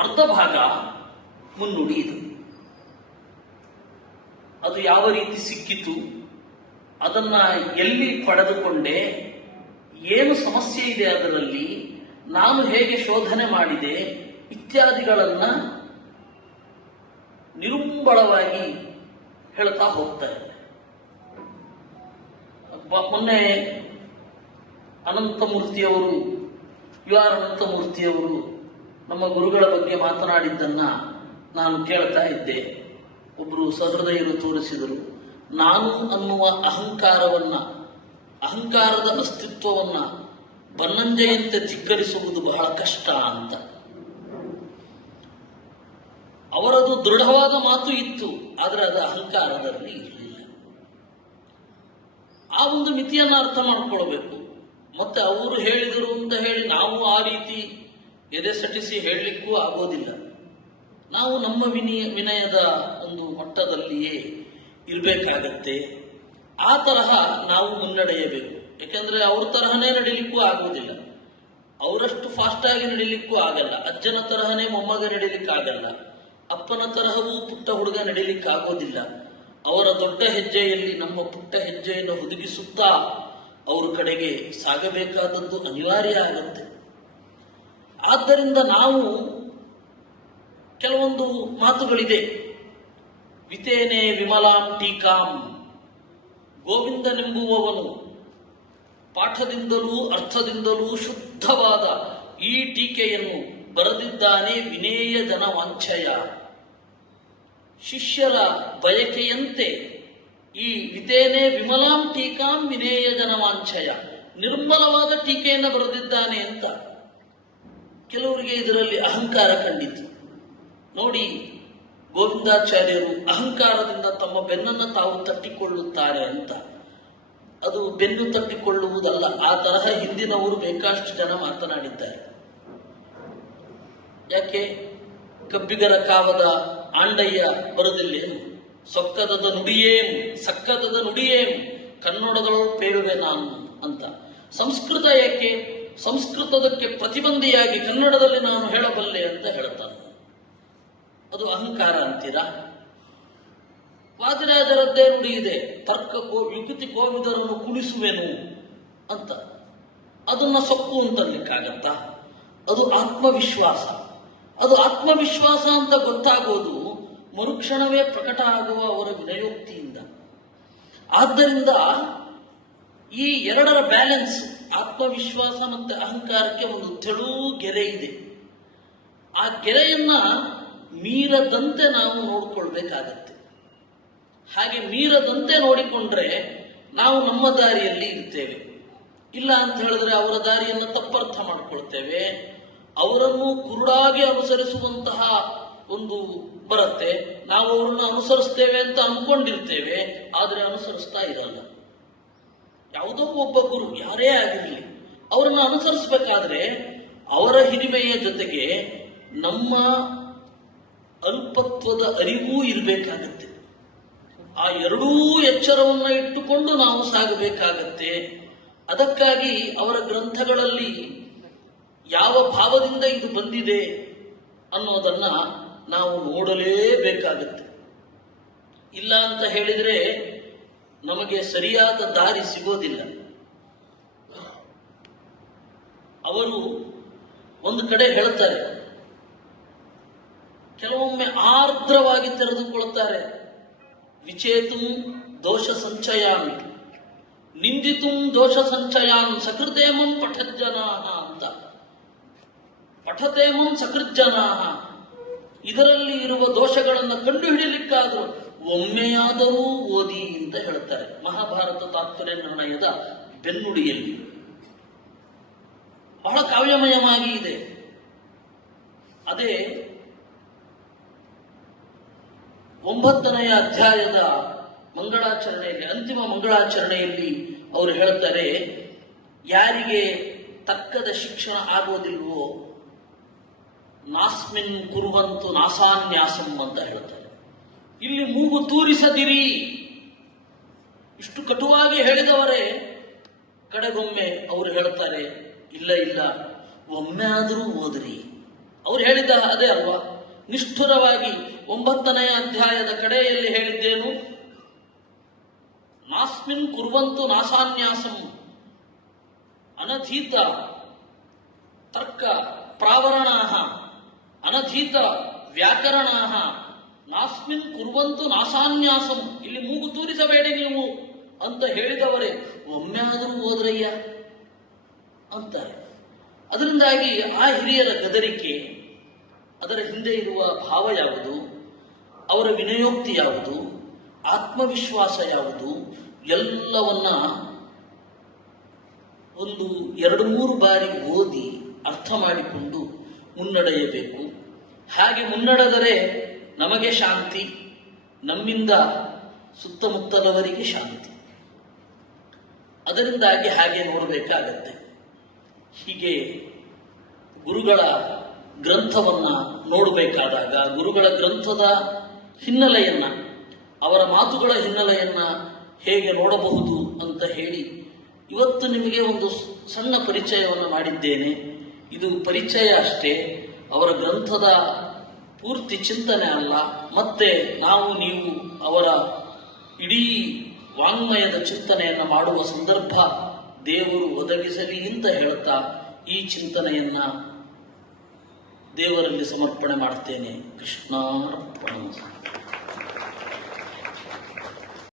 ಅರ್ಧ ಭಾಗ ಮುನ್ನುಡಿ ಇದು. ಅದು ಯಾವ ರೀತಿ ಸಿಕ್ಕಿತು, ಅದನ್ನ ಎಲ್ಲಿ ಪಡೆದುಕೊಂಡೆ, ಏನು ಸಮಸ್ಯೆ ಇದೆ ಅದರಲ್ಲಿ, ನಾನು ಹೇಗೆ ಶೋಧನೆ ಮಾಡಿದೆ ಇತ್ಯಾದಿಗಳನ್ನ ನಿರುಂಬಳವಾಗಿ ಹೇಳ್ತಾ ಹೋಗ್ತಾರೆ. ಮೊನ್ನೆ ಅನಂತಮೂರ್ತಿಯವರು, ಯು ಆರ್ ಅನಂತಮೂರ್ತಿಯವರು ನಮ್ಮ ಗುರುಗಳ ಬಗ್ಗೆ ಮಾತನಾಡಿದ್ದನ್ನ ನಾನು ಕೇಳ್ತಾ ಇದ್ದೆ. ಒಬ್ಬರು ಸಹೃದಯರು ತೋರಿಸಿದರು. ನಾನು ಅನ್ನುವ ಅಹಂಕಾರದ ಅಸ್ತಿತ್ವವನ್ನ ಬನ್ನಂಜೆಯಂತೆ ಧಿಕ್ಕರಿಸುವುದು ಬಹಳ ಕಷ್ಟ ಅಂತ. ಅವರದು ದೃಢವಾದ ಮಾತು ಇತ್ತು, ಆದರೆ ಅದು ಅಹಂಕಾರದಲ್ಲಿ ಇರಲಿಲ್ಲ. ಆ ಒಂದು ಮಿತಿಯನ್ನು ಅರ್ಥ ಮಾಡ್ಕೊಳ್ಬೇಕು. ಮತ್ತೆ ಅವರು ಹೇಳಿದರು ಅಂತ ಹೇಳಿ ನಾವು ಆ ರೀತಿ ಎದೆ ಸಟಿಸಿ ಹೇಳಲಿಕ್ಕೂ ಆಗೋದಿಲ್ಲ. ನಾವು ನಮ್ಮ ವಿನಯದ ಒಂದು ಮಟ್ಟದಲ್ಲಿಯೇ ಇರಬೇಕಾಗತ್ತೆ. ಆ ತರಹ ನಾವು ಮುನ್ನಡೆಯಬೇಕು. ಯಾಕೆಂದ್ರೆ ಅವ್ರ ತರಹನೇ ನಡಿಲಿಕ್ಕೂ ಆಗೋದಿಲ್ಲ, ಅವರಷ್ಟು ಫಾಸ್ಟಾಗಿ ನಡಿಲಿಕ್ಕೂ ಆಗಲ್ಲ. ಅಜ್ಜನ ತರಹನೇ ಮೊಮ್ಮಗ ನಡಿಲಿಕ್ಕಾಗಲ್ಲ, ಅಪ್ಪನ ತರಹವೂ ಪುಟ್ಟ ಹುಡುಗ ನಡಿಲಿಕ್ಕಾಗೋದಿಲ್ಲ. ಅವರ ದೊಡ್ಡ ಹೆಜ್ಜೆಯಲ್ಲಿ ನಮ್ಮ ಪುಟ್ಟ ಹೆಜ್ಜೆಯನ್ನು ಹುದುಗಿಸುತ್ತಾ ಅವ್ರ ಕಡೆಗೆ ಸಾಗಬೇಕಾದದ್ದು ಅನಿವಾರ್ಯ ಆಗತ್ತೆ. ಆದ್ದರಿಂದ ನಾವು ಕೆಲವೊಂದು ಮಾತುಗಳಿದೆ. ವಿತೇನೆ ವಿಮಲಾಂ ಟೀಕಾಂ, ಗೋವಿಂದನೆಂಬುವವನು ಪಾಠದಿಂದಲೂ ಅರ್ಥದಿಂದಲೂ ಶುದ್ಧವಾದ ಈ ಟೀಕೆಯನ್ನು ಬರೆದಿದ್ದಾನೆ ವಿನೇಯ ಜನ ವಾಂಛಯ. ಶಿಷ್ಯರ ಬಯಕೆಯಂತೆ ಈ ವಿತೇನೆ ವಿಮಲಾಂ ಟೀಕಾಂ ವಿನೇಯ ಜನ ವಾಂಛಯ, ನಿರ್ಮಲವಾದ ಟೀಕೆಯನ್ನು ಬರೆದಿದ್ದಾನೆ ಅಂತ. ಕೆಲವರಿಗೆ ಇದರಲ್ಲಿ ಅಹಂಕಾರ ಕಂಡಿತು. ನೋಡಿ, ಗೋವಿಂದಾಚಾರ್ಯರು ಅಹಂಕಾರದಿಂದ ತಮ್ಮ ಬೆನ್ನನ್ನು ತಾವು ತಟ್ಟಿಕೊಳ್ಳುತ್ತಾರೆ ಅಂತ. ಅದು ಬೆನ್ನು ತಟ್ಟಿಕೊಳ್ಳುವುದಲ್ಲ, ಆ ತರಹ ಹಿಂದಿನವರು ಬೇಕಷ್ಟು ಜನ ಮಾತನಾಡಿದ್ದಾರೆ. ಯಾಕೆ? ಕಬ್ಬಿಗರ ಕಾವದ ಆಂಡಯ್ಯ ಬರುದಿಲ್ಲೇನು? ಸೊಕ್ಕದದ ನುಡಿಯೇಂ ಸಕ್ಕದದ ನುಡಿಯೇಂ ಕನ್ನಡದಳು ಪೇಳುವೆ ನಾನು ಅಂತ. ಸಂಸ್ಕೃತ ಯಾಕೆ? ಸಂಸ್ಕೃತದಕ್ಕೆ ಪ್ರತಿಬಂಧಿಯಾಗಿ ಕನ್ನಡದಲ್ಲಿ ನಾನು ಹೇಳಬಲ್ಲೆ ಅಂತ ಹೇಳ್ತಾನೆ. ಅದು ಅಹಂಕಾರ ಅಂತೀರಾ? ವಾದಿರಾಜರದ್ದೇ ನುಡಿ ಇದೆ, ತರ್ಕ ಯುಕ್ತಿ ಕೋವಿದರನ್ನು ಕುಣಿಸುವೆನು ಅಂತ. ಅದನ್ನ ಸೊಕ್ಕು ಅಂತಲಿಕ್ಕಾಗತ್ತಾ? ಅದು ಆತ್ಮವಿಶ್ವಾಸ. ಅದು ಆತ್ಮವಿಶ್ವಾಸ ಅಂತ ಗೊತ್ತಾಗೋದು ಮರುಕ್ಷಣವೇ ಪ್ರಕಟ ಆಗುವ ಅವರ ವಿನಯೋಕ್ತಿಯಿಂದ. ಆದ್ದರಿಂದ ಈ ಎರಡರ ಬ್ಯಾಲೆನ್ಸ್, ಆತ್ಮವಿಶ್ವಾಸ ಮತ್ತು ಅಹಂಕಾರಕ್ಕೆ ಒಂದು ತೆಳು ಗೆರೆ ಇದೆ. ಆ ಗೆರೆಯನ್ನ ಮೀರದಂತೆ ನಾವು ನೋಡಿಕೊಳ್ಬೇಕಾಗತ್ತೆ. ಹಾಗೆ ಮೀರದಂತೆ ನೋಡಿಕೊಂಡ್ರೆ ನಾವು ನಮ್ಮ ದಾರಿಯಲ್ಲಿ ಇರ್ತೇವೆ. ಇಲ್ಲ ಅಂತ ಹೇಳಿದ್ರೆ ಅವರ ದಾರಿಯನ್ನು ತಪ್ಪರ್ಥ ಮಾಡಿಕೊಳ್ತೇವೆ. ಅವರನ್ನು ಕುರುಡಾಗಿ ಅನುಸರಿಸುವಂತಹ ಒಂದು ಬರುತ್ತೆ. ನಾವು ಅವರನ್ನು ಅನುಸರಿಸ್ತೇವೆ ಅಂತ ಅಂದ್ಕೊಂಡಿರ್ತೇವೆ, ಆದರೆ ಅನುಸರಿಸ್ತಾ ಇರಲ್ಲ. ಯಾವುದೋ ಒಬ್ಬ ಗುರು, ಯಾರೇ ಆಗಿರಲಿ, ಅವರನ್ನು ಅನುಸರಿಸಬೇಕಾದ್ರೆ ಅವರ ಹಿರಿಮೆಯ ಜೊತೆಗೆ ನಮ್ಮ ಅಲ್ಪತ್ವದ ಅರಿವೂ ಇರಬೇಕಾಗತ್ತೆ. ಆ ಎರಡೂ ಎಚ್ಚರವನ್ನ ಇಟ್ಟುಕೊಂಡು ನಾವು ಸಾಗಬೇಕಾಗತ್ತೆ. ಅದಕ್ಕಾಗಿ ಅವರ ಗ್ರಂಥಗಳಲ್ಲಿ ಯಾವ ಭಾವದಿಂದ ಇದು ಬಂದಿದೆ ಅನ್ನೋದನ್ನ ನಾವು ನೋಡಲೇಬೇಕಾಗತ್ತೆ. ಇಲ್ಲ ಅಂತ ಹೇಳಿದರೆ ನಮಗೆ ಸರಿಯಾದ ದಾರಿ ಸಿಗೋದಿಲ್ಲ. ಅವರು ಒಂದು ಕಡೆ ಹೇಳ್ತಾರೆ, ಕೆಲವೊಮ್ಮೆ ಆರ್ದ್ರವಾಗಿ ತೆರೆದುಕೊಳ್ತಾರೆ. ವಿಚೇತುಂ ದೋಷ ಸಂಚಯಾಮಿ ನಿಂದಿತುಂ ದೋಷ ಸಂಚಯಾನ್ ಸಕೃತೇಮಂ ಪಠಜ್ಜನಾಹ ಅಂತ. ಪಠತೇಮಂ ಸಕೃಜ್ಜನಾಹ, ಇದರಲ್ಲಿ ಇರುವ ದೋಷಗಳನ್ನು ಕಂಡುಹಿಡಿಯಲಿಕ್ಕಾದರೂ ಒಮ್ಮೆಯಾದರೂ ಓದಿ ಅಂತ ಹೇಳ್ತಾರೆ ಮಹಾಭಾರತ ತಾತ್ಪರ್ಯ ನಿರ್ಣಯದ ಬೆನ್ನುಡಿಯಲ್ಲಿ. ಬಹಳ ಕಾವ್ಯಮಯವಾಗಿ ಇದೆ. ಅದೇ 9ನೇ ಅಧ್ಯಾಯದ ಮಂಗಳಾಚರಣೆಯಲ್ಲಿ, ಅಂತಿಮ ಮಂಗಳಾಚರಣೆಯಲ್ಲಿ ಅವರು ಹೇಳ್ತಾರೆ, ಯಾರಿಗೆ ತಕ್ಕದ ಶಿಕ್ಷಣ ಆಗೋದಿಲ್ವೋ ನಾಸ್ಮಿನ್ ಕುರುವಂತು ನಾಸಾನ್ಯಾಸಂ ಅಂತ ಹೇಳ್ತಾರೆ. ಇಲ್ಲಿ ಮೂಗು ತೂರಿಸದಿರಿ, ಇಷ್ಟು ಕಟುವಾಗಿ ಹೇಳಿದವರೇ ಕಡೆಗೊಮ್ಮೆ ಅವರು ಹೇಳ್ತಾರೆ, ಇಲ್ಲ ಇಲ್ಲ, ಒಮ್ಮೆ ಆದರೂ ಓದ್ರಿ. ಅವ್ರು ಹೇಳಿದ ಅದೇ ಅಲ್ವಾ, ನಿಷ್ಠುರವಾಗಿ 9ನೇ ಅಧ್ಯಾಯದ ಕಡೆಯಲ್ಲಿ ಹೇಳಿದ್ದೇನು, ನಾಸ್ಮಿನ್ ಕುರ್ವಂತು ನಾಸಾನ್ಯಾಸಂ ಅನಧೀತ ತರ್ಕ ಪ್ರಾವರಣಾಹ ಅನಧೀತ ವ್ಯಾಕರಣಾಹ ನಾಸ್ಮಿನ್ ಕುರ್ವಂತು ನಾಸಾನ್ಯಾಸಂ, ಇಲ್ಲಿ ಮೂಗು ತೂರಿಸಬೇಡಿ ನೀವು ಅಂತ ಹೇಳಿದವರೇ ಒಮ್ಮೆ ಆದರೂ ಹೋದ್ರಯ್ಯ ಅಂತಾರೆ. ಅದರಿಂದಾಗಿ ಆ ಹಿರಿಯರ ಗದರಿಕೆ, ಅದರ ಹಿಂದೆ ಇರುವ ಭಾವ ಯಾವುದು, ಅವರ ವಿನಯೋಕ್ತಿ ಯಾವುದು, ಆತ್ಮವಿಶ್ವಾಸ ಯಾವುದು, ಎಲ್ಲವನ್ನ ಒಂದು 2-3 ಬಾರಿ ಓದಿ ಅರ್ಥ ಮಾಡಿಕೊಂಡು ಮುನ್ನಡೆಯಬೇಕು. ಹಾಗೆ ಮುನ್ನಡೆದರೆ ನಮಗೆ ಶಾಂತಿ, ನಮ್ಮಿಂದ ಸುತ್ತಮುತ್ತಲವರಿಗೆ ಶಾಂತಿ. ಅದರಿಂದಾಗಿ ಹಾಗೆ ನೋಡಬೇಕಾಗತ್ತೆ. ಹೀಗೆ ಗುರುಗಳ ಗ್ರಂಥವನ್ನ ನೋಡಬೇಕಾದಾಗ ಗುರುಗಳ ಗ್ರಂಥದ ಹಿನ್ನೆಲೆಯನ್ನ, ಅವರ ಮಾತುಗಳ ಹಿನ್ನೆಲೆಯನ್ನ ಹೇಗೆ ನೋಡಬಹುದು ಅಂತ ಹೇಳಿ ಇವತ್ತು ನಿಮಗೆ ಒಂದು ಸಣ್ಣ ಪರಿಚಯವನ್ನು ಮಾಡಿದ್ದೇನೆ. ಇದು ಪರಿಚಯ ಅಷ್ಟೇ, ಅವರ ಗ್ರಂಥದ ಪೂರ್ತಿ ಚಿಂತನೆ ಅಲ್ಲ. ಮತ್ತೆ ನೀವು ಅವರ ಇಡೀ ವಾಂಗ್ಮಯದ ಚಿಂತನೆಯನ್ನು ಮಾಡುವ ಸಂದರ್ಭ ದೇವರು ಒದಗಿಸಲಿ ಅಂತ ಹೇಳ್ತಾ ಈ ಚಿಂತನೆಯನ್ನ ದೇವರಲ್ಲಿ ಸಮರ್ಪಣೆ ಮಾಡ್ತೇನೆ. ಕೃಷ್ಣಾರ್ಪಣ.